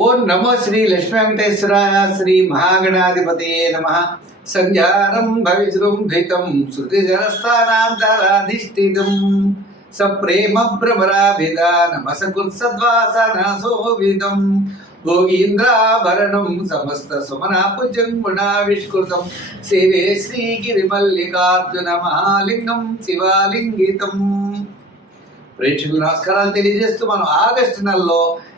ఓం నమో శ్రీ లక్ష్మీ వెంకటేశ్వరాయ శ్రీ మహాగణాధిపతి నమ సంధ్యారం భవిజృంభితం శృతిజలస్థానాంతరాధిష్ఠితం సప్రేమ భ్రమరాభిధానమసకృత్సద్వాసనశోభితం భోగీంద్రాభరణం సమస్త సుమనా సుమనాపుజం గుణావిష్కృతం శివే శ్రీగిరిమల్లికార్జున మహాలింగం శివాలింగితం ప్రేక్షకులు నమస్కారాలు తెలియజేస్తూ మనం ఆగస్టు నెలలో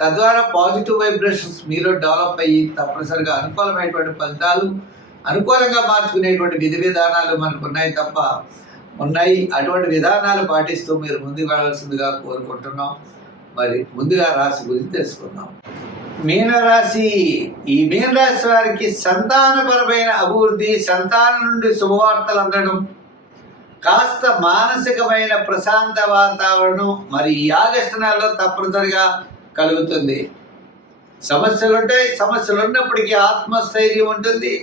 తద్వారా పాజిటివ్ వైబ్రేషన్స్ మీలో డెవలప్ అయ్యి తప్పనిసరిగా అనుకూలమైనటువంటి ఫలితాలు అనుకూలంగా మార్చుకునేటువంటి విధి విధానాలు మనకు ఉన్నాయి తప్ప ఉన్నాయి అటువంటి విధానాలు పాటిస్తూ మీరు ముందుకు వెళ్ళాల్సిందిగా కోరుకుంటున్నాం మరి ముందుగా రాశి గురించి తెలుసుకుందాం మీనరాశి ఈ మీనరాశి వారికి సంతానపరమైన అభివృద్ధి సంతానం నుండి శుభవార్తలు అందడం కాస్త మానసికమైన ప్రశాంత వాతావరణం మరి ఈ ఆగస్టు నెలలో తప్పనిసరిగా కలుగుతుంది సమస్యలు ఉంటాయి సమస్యలు ఉన్నప్పటికీ ఆత్మస్థైర్యం ఉంటుంది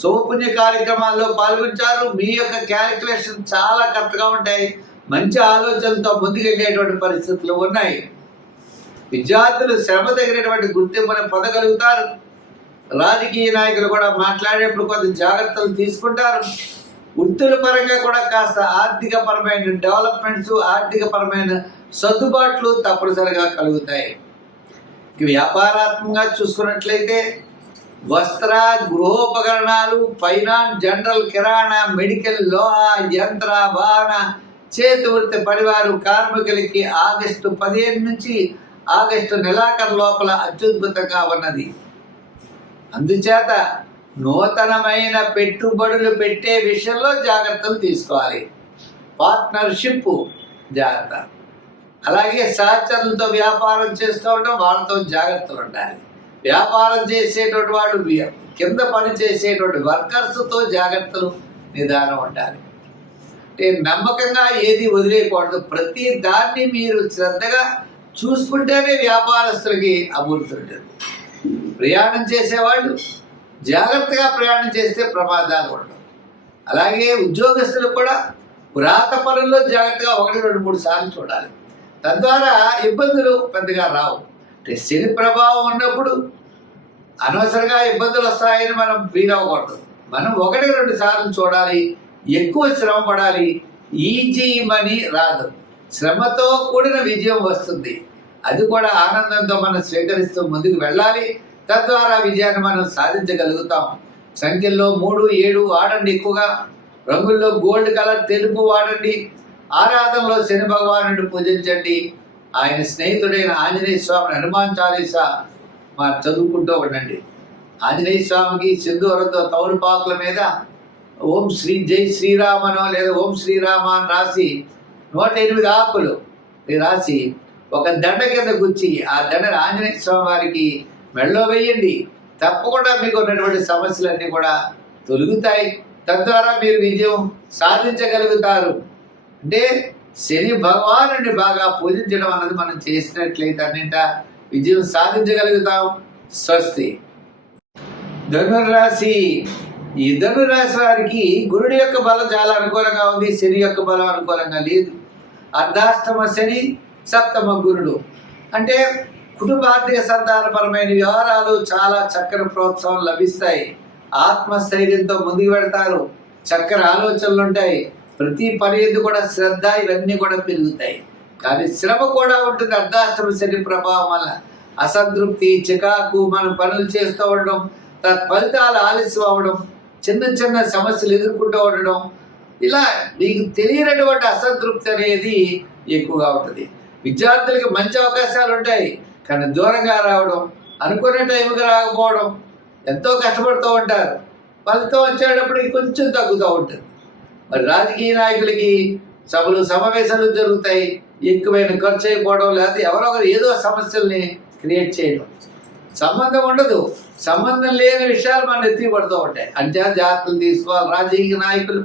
శుభపుణ్య కార్యక్రమాల్లో పాల్గొంటారు మీ యొక్క క్యాలిక్యులేషన్ చాలా కరెక్ట్గా ఉంటాయి మంచి ఆలోచనతో ముందుకెళ్ళేటువంటి పరిస్థితులు ఉన్నాయి విద్యార్థులు శ్రమ తగినటువంటి గుర్తింపును పొందగలుగుతారు రాజకీయ నాయకులు కూడా మాట్లాడేప్పుడు కొంత జాగ్రత్తలు తీసుకుంటారు వృత్తుల పరంగా కూడా కాస్త ఆర్థిక పరమైన డెవలప్మెంట్స్ ఆర్థిక పరమైన సర్దుబాట్లు తప్పనిసరిగా కలుగుతాయి వ్యాపారాత్మకంగా చూసుకున్నట్లయితే వస్త్ర గృహోపకరణాలు ఫైనాన్స్ జనరల్ కిరాణా మెడికల్ లోహ యంత్ర వాహన చేతివృత్తి పనివారు కార్మికులకి ఆగస్టు పదిహేను నుంచి ఆగస్టు నెలాఖరు లోపల అత్యద్భుతంగా ఉన్నది అందుచేత నూతనమైన పెట్టుబడులు పెట్టే విషయంలో జాగ్రత్తలు తీసుకోవాలి పార్ట్నర్షిప్ జాగ్రత్త అలాగే సహచరులతో వ్యాపారం చేస్తూ ఉండడం వాళ్ళతో జాగ్రత్తలు ఉండాలి వ్యాపారం చేసేటువంటి వాళ్ళు కింద పని చేసేటువంటి వర్కర్స్తో జాగ్రత్తలు నిదానం ఉండాలి నమ్మకంగా ఏది వదిలేయకూడదు ప్రతి దాన్ని మీరు శ్రద్ధగా చూసుకుంటేనే వ్యాపారస్తులకి అభివృద్ధి ఉంటుంది ప్రయాణం చేసేవాళ్ళు జాగ్రత్తగా ప్రయాణం చేస్తే ప్రమాదాలు ఉండవు అలాగే ఉద్యోగస్తులు కూడా పురాత పనుల్లో జాగ్రత్తగా ఒకటి రెండు మూడు సార్లు చూడాలి తద్వారా ఇబ్బందులు పెద్దగా రావు శని ప్రభావం ఉన్నప్పుడు అనవసరంగా ఇబ్బందులు వస్తాయని మనం ఫీల్ అవ్వకూడదు మనం ఒకటి రెండు సార్లు చూడాలి ఎక్కువ శ్రమ పడాలి ఈజీ మనీ రాదు శ్రమతో కూడిన విజయం వస్తుంది అది కూడా ఆనందంతో మనం స్వీకరిస్తూ ముందుకు వెళ్ళాలి తద్వారా విజయాన్ని మనం సాధించగలుగుతాం సంఖ్యల్లో మూడు ఏడు వాడండి ఎక్కువగా రంగుల్లో గోల్డ్ కలర్ తెలుపు వాడండి ఆరాధనలో శని భగవానుడు పూజించండి ఆయన స్నేహితుడైన ఆంజనేయ స్వామిని హనుమాన్ చాలీస మనం చదువుకుంటూ ఉండండి ఆంజనేయ స్వామికి సింధూరంతో తౌలుపాకుల మీద ఓం శ్రీ జై శ్రీరామనో లేదా ఓం శ్రీరామ అని రాసి నూట ఎనిమిది ఆకులు రాసి ఒక దండ కింద గుచ్చి ఆ దండను ఆంజనేయ స్వామి వారికి మెడలో వేయండి తప్పకుండా మీకు ఉన్నటువంటి సమస్యలన్నీ కూడా తొలుగుతాయి తద్వారా మీరు విజయం సాధించగలుగుతారు అంటే శని భగవానుని బాగా పూజించడం అన్నది మనం చేసినట్లయితే అన్నింట విజయం సాధించగలుగుతాం స్వస్తి ధనురాశి ఈ ధనురాశి వారికి గురుడి యొక్క బలం చాలా అనుకూలంగా ఉంది శని యొక్క బలం అనుకూలంగా లేదు అర్ధాష్టమ శని సప్తమ గురుడు అంటే కుటుంబార్థిక సంతానపరమైన వ్యవహారాలు చాలా చక్కని ప్రోత్సాహం లభిస్తాయి ఆత్మస్థైర్యంతో ముందుకు పెడతారు చక్కని ఆలోచనలు ఉంటాయి ప్రతి పని కూడా శ్రద్ధ ఇవన్నీ కూడా పెరుగుతాయి కానీ శ్రమ కూడా ఉంటుంది అర్ధాశ్రమ శని ప్రభావం వల్ల అసంతృప్తి చికాకు మనం పనులు చేస్తూ ఉండడం తత్ఫలితాలు ఆలస్యం అవ్వడం చిన్న చిన్న సమస్యలు ఎదుర్కొంటూ ఉండడం ఇలా మీకు తెలియనటువంటి అసంతృప్తి అనేది ఎక్కువగా ఉంటుంది విద్యార్థులకి మంచి అవకాశాలు ఉంటాయి కానీ దూరంగా రావడం అనుకునే టైంకి రాకపోవడం ఎంతో కష్టపడుతూ ఉంటారు ఫలితం వచ్చేటప్పటికి కొంచెం తగ్గుతూ ఉంటుంది మరి రాజకీయ నాయకులకి సభలు సమావేశాలు జరుగుతాయి ఎక్కువైన ఖర్చు అయిపోవడం లేకపోతే ఎవరో ఒకరు ఏదో సమస్యల్ని క్రియేట్ చేయడం సంబంధం ఉండదు సంబంధం లేని విషయాలు మన ఎత్తి పడుతూ ఉంటాయి అంచనా జాగ్రత్తలు తీసుకోవాలి రాజకీయ నాయకులు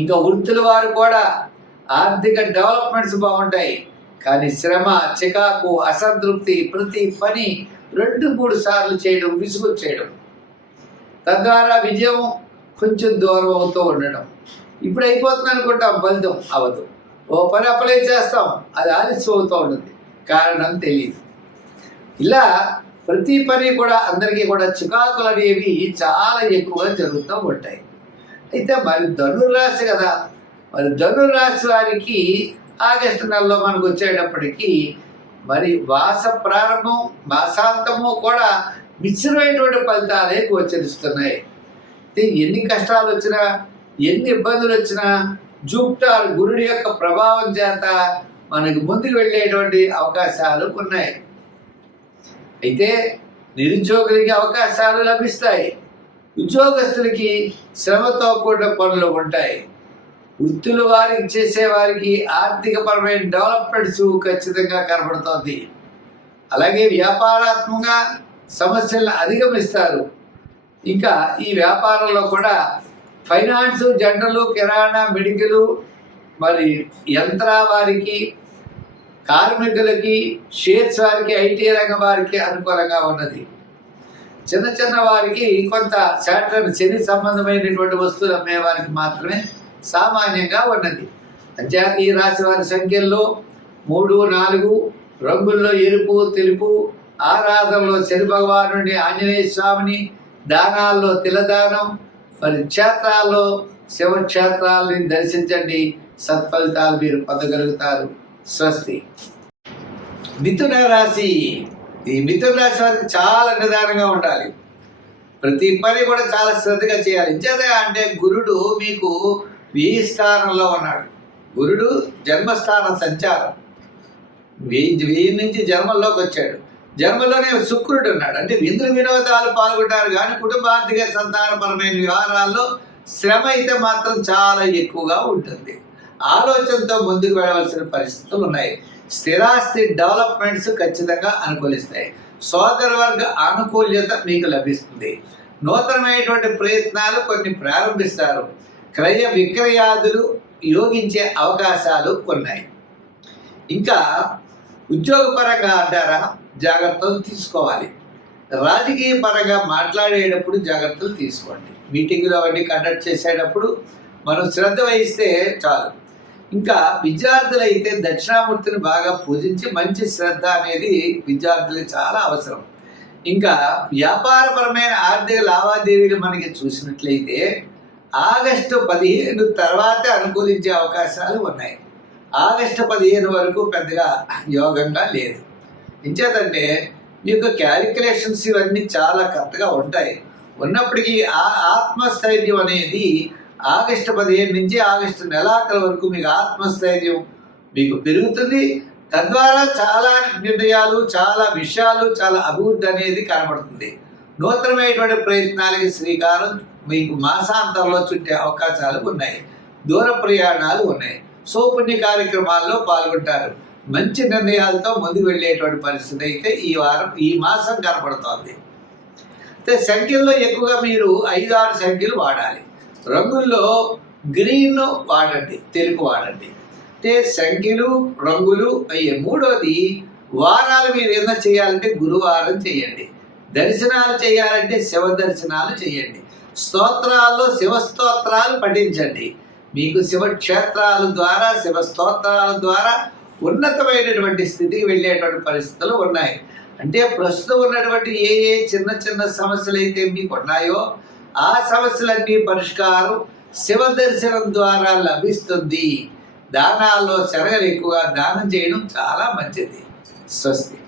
ఇంకా వృత్తుల వారు కూడా ఆర్థిక డెవలప్మెంట్స్ బాగుంటాయి కానీ శ్రమ చికాకు అసంతృప్తి ప్రతి పని రెండు మూడు సార్లు చేయడం విసుగు చేయడం తద్వారా విజయం కొంచెం దూరం అవుతూ ఉండడం ఇప్పుడు అయిపోతుంది అనుకుంటాం ఫలితం అవ్వదు ఓ పని అప్లై చేస్తాం అది ఆలస్యమవుతూ ఉంటుంది కారణం తెలియదు ఇలా ప్రతి పని కూడా అందరికీ కూడా చికాకులు అనేవి చాలా ఎక్కువగా జరుగుతూ ఉంటాయి అయితే మరి ధనుర్రాశి కదా మరి ధనుర్రాశి వారికి ఆగస్టు నెలలో మనకు వచ్చేటప్పటికీ మరి వాస ప్రారంభం మాసాంతము కూడా మిశ్రమైనటువంటి ఫలితాలే గోచరిస్తున్నాయి ఎన్ని కష్టాలు వచ్చినా ఎన్ని ఇబ్బందులు వచ్చినా జూపిటర్ గురుడి యొక్క ప్రభావం చేత మనకు ముందుకు వెళ్ళేటువంటి అవకాశాలు ఉన్నాయి అయితే నిరుద్యోగులకి అవకాశాలు లభిస్తాయి ఉద్యోగస్తులకి శ్రమతో కూడిన పనులు ఉంటాయి వృత్తులు వారికి చేసేవారికి ఆర్థికపరమైన డెవలప్మెంట్స్ ఖచ్చితంగా కనబడుతోంది అలాగే వ్యాపారాత్మక సమస్యలను అధిగమిస్తారు ఇంకా ఈ వ్యాపారంలో కూడా ఫైనాన్స్ జనరల్ కిరాణా మెడికల్ మరి యంత్ర వారికి కార్మికులకి షేర్స్ వారికి ఐటీ రంగం వారికి అనుకూలంగా ఉన్నది చిన్న చిన్న వారికి కొంత శాటర్న్ శని సంబంధమైనటువంటి వస్తువులు అమ్మేవారికి మాత్రమే సామాన్యంగా ఉన్నది అంచేత రాశి వారి సంఖ్యల్లో మూడు నాలుగు రంగుల్లో ఎరుపు తెలుపు ఆరాధనలో శని భగవానుడి ఆంజనేయ స్వామిని దానాల్లో తిలదానం మరి క్షేత్రాల్లో శివ క్షేత్రాలని దర్శించండి సత్ఫలితాలు మీరు పొందగలుగుతారు స్వస్తి మిథున రాశి ఈ మిథున రాశి వారికి చాలా నిదానంగా ఉండాలి ప్రతి పని కూడా చాలా శ్రద్ధగా చేయాలి చేత అంటే గురుడు మీకు వెయ్యి స్థానంలో ఉన్నాడు గురుడు జన్మస్థానం సంచారం వెయ్యి నుంచి జన్మంలోకి వచ్చాడు జన్మలోనే శుక్రుడు ఉన్నాడు అంటే ఇంద్ర వినోదాలు పాల్గొంటారు కానీ ఆర్థిక సంతానపరమైన వ్యవహారాల్లో శ్రమ అయితే మాత్రం చాలా ఎక్కువగా ఉంటుంది ఆలోచనతో ముందుకు వెళ్ళవలసిన పరిస్థితులు ఉన్నాయి స్థిరాస్తి డెవలప్మెంట్స్ ఖచ్చితంగా అనుకూలిస్తాయి వర్గ అనుకూల్యత మీకు లభిస్తుంది నూతనమైనటువంటి ప్రయత్నాలు కొన్ని ప్రారంభిస్తారు క్రయ విక్రయాదులు యోగించే అవకాశాలు ఉన్నాయి ఇంకా ఉద్యోగపరంగా అంటారా జాగ్రత్తలు తీసుకోవాలి రాజకీయ పరంగా మాట్లాడేటప్పుడు జాగ్రత్తలు తీసుకోండి మీటింగ్లు అవన్నీ కండక్ట్ చేసేటప్పుడు మనం శ్రద్ధ వహిస్తే చాలు ఇంకా విద్యార్థులు అయితే దక్షిణామూర్తిని బాగా పూజించి మంచి శ్రద్ధ అనేది విద్యార్థులకి చాలా అవసరం ఇంకా వ్యాపారపరమైన ఆర్థిక లావాదేవీలు మనకి చూసినట్లయితే ఆగస్టు పదిహేను తర్వాత అనుకూలించే అవకాశాలు ఉన్నాయి ఆగస్టు పదిహేను వరకు పెద్దగా యోగంగా లేదు ఎంచేతంటే యొక్క క్యాలిక్యులేషన్స్ ఇవన్నీ చాలా కరెక్ట్గా ఉంటాయి ఉన్నప్పటికీ ఆ ఆత్మస్థైర్యం అనేది ఆగస్టు పదిహేను నుంచి ఆగస్టు నెలాఖరు వరకు మీకు ఆత్మస్థైర్యం మీకు పెరుగుతుంది తద్వారా చాలా నిర్ణయాలు చాలా విషయాలు చాలా అభివృద్ధి అనేది కనబడుతుంది నూతనమైనటువంటి ప్రయత్నాలకి శ్రీకారం మీకు మాసాంతంలో చుట్టే అవకాశాలు ఉన్నాయి దూర ప్రయాణాలు ఉన్నాయి సోపుణ్య కార్యక్రమాల్లో పాల్గొంటారు మంచి నిర్ణయాలతో ముందుకు వెళ్ళేటువంటి పరిస్థితి అయితే ఈ వారం ఈ మాసం కనపడుతోంది అయితే సంఖ్యల్లో ఎక్కువగా మీరు ఐదు ఆరు సంఖ్యలు వాడాలి రంగుల్లో గ్రీన్ వాడండి తెలుపు వాడండి అంటే సంఖ్యలు రంగులు అయ్యే మూడోది వారాలు మీరు ఏదైనా చేయాలంటే గురువారం చేయండి దర్శనాలు చేయాలంటే శివ దర్శనాలు చేయండి స్తోత్రాల్లో శివస్తోత్రాలు పఠించండి మీకు శివక్షేత్రాల ద్వారా శివస్తోత్రాల ద్వారా ఉన్నతమైనటువంటి స్థితికి వెళ్ళేటువంటి పరిస్థితులు ఉన్నాయి అంటే ప్రస్తుతం ఉన్నటువంటి ఏ ఏ చిన్న చిన్న సమస్యలు అయితే మీకు ఉన్నాయో ఆ సమస్యలన్నీ పరిష్కారం శివ దర్శనం ద్వారా లభిస్తుంది దానాల్లో శరగలు ఎక్కువగా దానం చేయడం చాలా మంచిది స్వస్తి